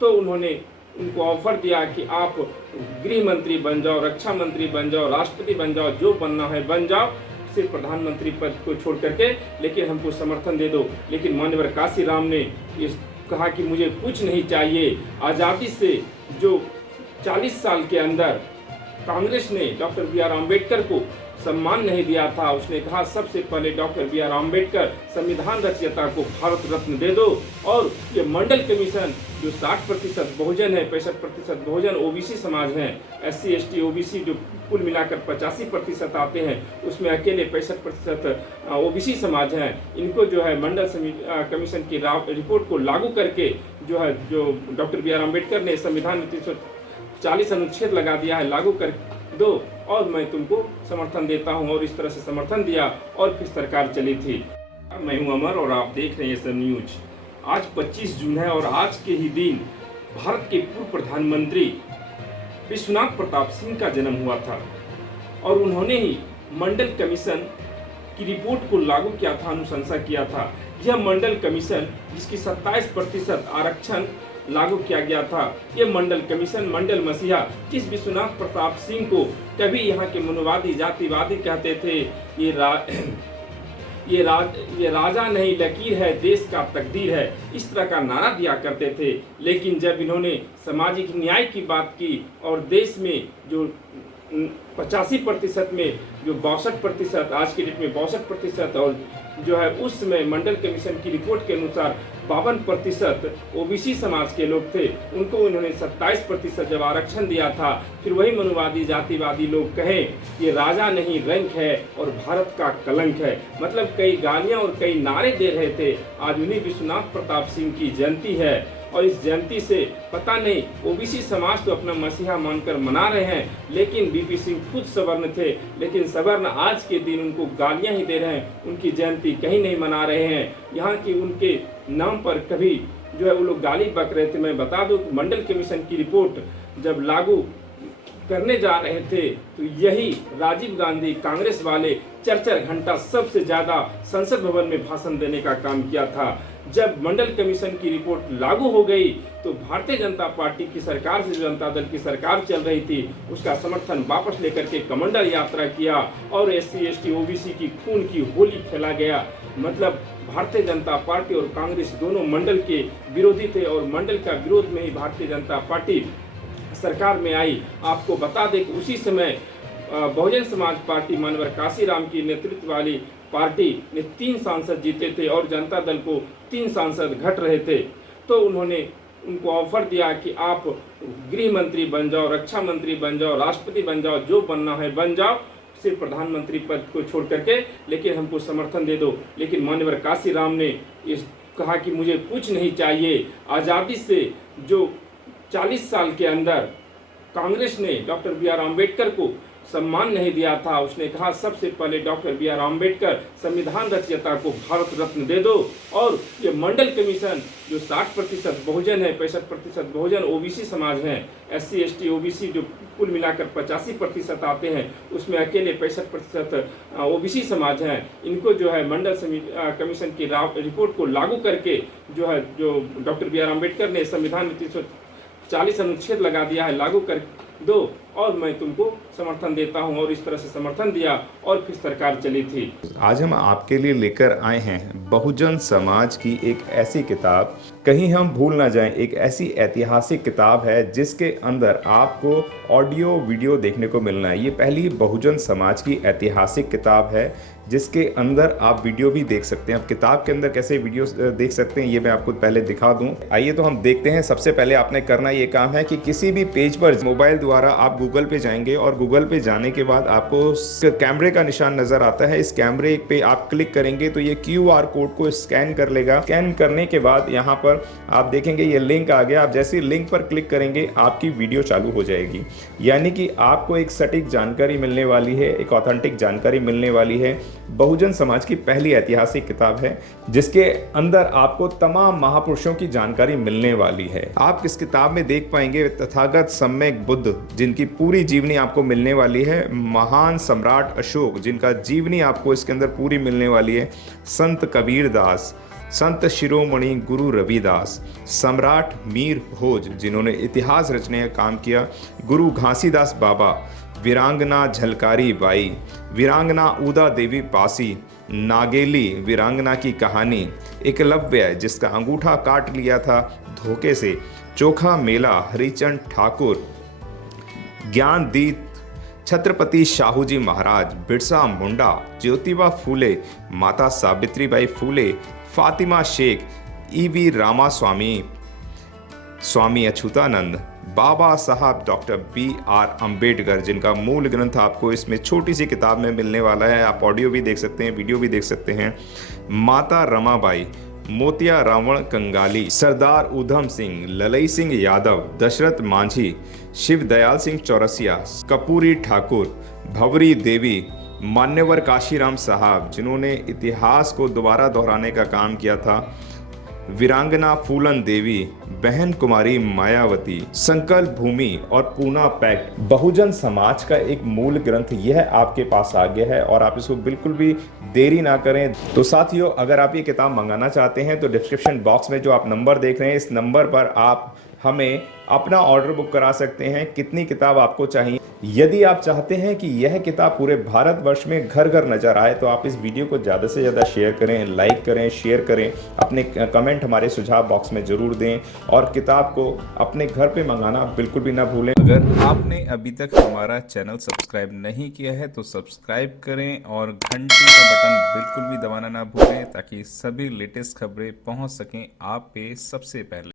तो उन्होंने उनको ऑफर दिया कि आप गृह मंत्री बन जाओ, रक्षा मंत्री बन जाओ, राष्ट्रपति बन जाओ, जो बनना है बन जाओ, सिर्फ प्रधानमंत्री पद को छोड़ करके, लेकिन हमको समर्थन दे दो। लेकिन माननीय काशीराम ने ये कहा कि मुझे कुछ नहीं चाहिए। आज़ादी से जो 40 साल के अंदर कांग्रेस ने डॉक्टर बी आर अम्बेडकर को सम्मान नहीं दिया था, उसने कहा सबसे पहले डॉक्टर बी आर अम्बेडकर संविधान रचयिता को भारत रत्न दे दो। और ये मंडल कमीशन जो 60% बहुजन है, 65% बहुजन ओबीसी समाज हैं, SC ST OBC जो कुल मिलाकर 85% आते हैं, उसमें अकेले 65% ओबीसी समाज हैं। इनको जो है मंडल कमीशन की रिपोर्ट को लागू करके जो डॉक्टर बी आर अम्बेडकर ने संविधान में 340 अनुच्छेद लगा दिया है, लागू कर दो और मैं तुमको समर्थन देता हूं। और इस तरह से समर्थन दिया और फिर सरकार चली थी। मैं हूं अमर और आप देख रहे हैं SM न्यूज। आज 25 जून है और आज के ही दिन भारत के पूर्व प्रधानमंत्री विश्वनाथ प्रताप सिंह का जन्म हुआ था और उन्होंने ही मंडल कमीशन की रिपोर्ट को लागू किया था, अनुशंसा किया था। यह मंडल कमीशन जिसकी 27% आरक्षण लागू किया गया था, ये मंडल कमीशन मंडल मसीहा जिस विश्वनाथ प्रताप सिंह को कभी यहाँ के मनुवादी जातिवादी कहते थे, ये राजा नहीं लकीर है, देश का तकदीर है, इस तरह का नारा दिया करते थे। लेकिन जब इन्होंने सामाजिक न्याय की बात की और देश में जो 85% में जो 62%, आज की डेट में 62% और जो है उस समय मंडल कमीशन की रिपोर्ट के अनुसार 52% ओबीसी समाज के लोग थे, उनको उन्होंने 27% जब आरक्षण दिया था, फिर वही मनुवादी जातिवादी लोग कहें ये राजा नहीं रंक है और भारत का कलंक है। मतलब कई गालियां और कई नारे दे रहे थे। आज उन्हीं विश्वनाथ प्रताप सिंह की जयंती है और इस जयंती से पता नहीं ओबीसी समाज तो अपना मसीहा मानकर मना रहे हैं, लेकिन बीपी सिंह खुद सवर्ण थे, लेकिन सवर्ण आज के दिन उनको गालियां ही दे रहे हैं, उनकी जयंती कहीं नहीं मना रहे हैं। यहाँ की उनके नाम पर कभी जो है वो लोग गाली बक रहे थे। मैं बता दूं कि मंडल कमीशन की रिपोर्ट जब लागू करने जा रहे थे तो यही राजीव गांधी कांग्रेस वाले 4-4 घंटा सबसे ज़्यादा संसद भवन में भाषण देने का काम किया था। जब मंडल कमीशन की रिपोर्ट लागू हो गई तो भारतीय जनता पार्टी की सरकार से, जो जनता दल की सरकार चल रही थी, उसका समर्थन वापस लेकर के कमंडल यात्रा किया और SC ST OBC की खून की होली खेला गया। मतलब भारतीय जनता पार्टी और कांग्रेस दोनों मंडल के विरोधी थे और मंडल का विरोध में ही भारतीय जनता पार्टी सरकार में आई। आपको बता दें कि उसी समय बहुजन समाज पार्टी माननीय काशीराम की नेतृत्व वाली पार्टी ने 3 सांसद जीते थे और जनता दल को 3 सांसद घट रहे थे। तो उन्होंने उनको ऑफर दिया कि आप गृह मंत्री बन जाओ, रक्षा मंत्री बन जाओ, राष्ट्रपति बन जाओ, जो बनना है बन जाओ, सिर्फ प्रधानमंत्री पद को छोड़ करके, लेकिन हमको समर्थन दे दो। लेकिन माननीय काशीराम ने ये कहा कि मुझे कुछ नहीं चाहिए। आज़ादी से जो 40 साल के अंदर कांग्रेस ने डॉक्टर बी आर अम्बेडकर को सम्मान नहीं दिया था, उसने कहा सबसे पहले डॉक्टर बी आर अम्बेडकर संविधान रचयिता को भारत रत्न दे दो। और ये मंडल कमीशन जो 60% बहुजन है, 65% बहुजन ओबीसी समाज हैं, SC ST OBC जो कुल मिलाकर 85% आते हैं, उसमें अकेले 65% ओबीसी समाज हैं। इनको जो है मंडल कमीशन की रिपोर्ट को लागू करके जो डॉक्टर बी आर अम्बेडकर ने संविधान में 340 अनुच्छेद लगा दिया है, लागू कर दो और मैं तुमको समर्थन देता हूं। और इस तरह से समर्थन दिया और फिर सरकार चली थी। आज हम आपके लिए लेकर आए हैं बहुजन समाज की एक ऐसी किताब, कहीं हम भूल ना जाएं, एक ऐसी ऐतिहासिक किताब है जिसके अंदर आपको ऑडियो वीडियो देखने को मिलना है। ये पहली बहुजन समाज की ऐतिहासिक किताब है जिसके अंदर आप वीडियो भी देख सकते हैं। अब किताब के अंदर कैसे वीडियो देख सकते हैं ये मैं आपको पहले दिखा दूं। आइए तो हम देखते हैं। सबसे पहले आपने करना ये काम है कि किसी भी पेज पर मोबाइल द्वारा आप गूगल पे जाएंगे और गूगल पे जाने के बाद आपको कैमरे का निशान नजर आता है। इस कैमरे पे आप क्लिक करेंगे तो ये QR कोड को स्कैन कर लेगा। स्कैन करने के बाद यहाँ पर आप देखेंगे ये लिंक आ गया। आप जैसे लिंक पर क्लिक करेंगे आपकी वीडियो चालू हो जाएगी, यानी कि आपको एक सटीक जानकारी मिलने वाली है, एक ऑथेंटिक जानकारी मिलने वाली है। बहुजन समाज की पहली ऐतिहासिक किताब है जिसके अंदर आपको तमाम महापुरुषों की जानकारी मिलने वाली है। आप इस किताब में देख पाएंगे तथागत सम्यक बुद्ध जिनकी पूरी जीवनी आपको मिलने वाली है, महान सम्राट अशोक जिनका जीवनी आपको इसके अंदर पूरी मिलने वाली है, संत कबीर दास, संत शिरोमणि गुरु रविदास, सम्राट मीर भोज जिन्होंने इतिहास रचने का काम किया, गुरु घासीदास बाबा, वीरांगना झलकारी बाई, वीरांगना उदा देवी पासी, नागेली वीरांगना की कहानी, एकलव्य जिसका अंगूठा काट लिया था धोखे से, चोखा मेला हरिचंद ठाकुर, ज्ञानदीप छत्रपति शाहूजी महाराज, बिरसा मुंडा, ज्योतिबा फूले, माता सावित्रीबाई फूले, फातिमा शेख, ईवी रामास्वामी, स्वामी अच्युतानंद, बाबा साहब डॉक्टर BR अंबेडकर, जिनका मूल ग्रंथ आपको इसमें छोटी सी किताब में मिलने वाला है। आप ऑडियो भी देख सकते हैं, वीडियो भी देख सकते हैं। माता रमाबाई, मोतिया रावण कंगाली, सरदार उधम सिंह, ललई सिंह यादव, दशरथ मांझी, शिव दयाल सिंह चौरसिया, कपूरी ठाकुर, भवरी देवी, मान्यवर काशीराम साहब जिन्होंने इतिहास को दोबारा दोहराने का काम किया था, वीरांगना फूलन देवी, बहन कुमारी मायावती, संकल्प भूमि और पूना पैक्ट। बहुजन समाज का एक मूल ग्रंथ यह आपके पास आ गया है और आप इसको बिल्कुल भी देरी ना करें। तो साथियों, अगर आप ये किताब मंगाना चाहते हैं तो डिस्क्रिप्शन बॉक्स में जो आप नंबर देख रहे हैं, इस नंबर पर आप हमें अपना ऑर्डर बुक करा सकते हैं। कितनी किताब आपको चाहिए? यदि आप चाहते हैं कि यह किताब पूरे भारतवर्ष में घर घर नजर आए तो आप इस वीडियो को ज़्यादा से ज़्यादा शेयर करें, लाइक करें, शेयर करें, अपने कमेंट हमारे सुझाव बॉक्स में ज़रूर दें और किताब को अपने घर पे मंगाना बिल्कुल भी ना भूलें। अगर आपने अभी तक हमारा चैनल सब्सक्राइब नहीं किया है तो सब्सक्राइब करें और घंटी का बटन बिल्कुल भी दबाना ना भूलें ताकि सभी लेटेस्ट खबरें पहुंच सकें आप पे सबसे पहले।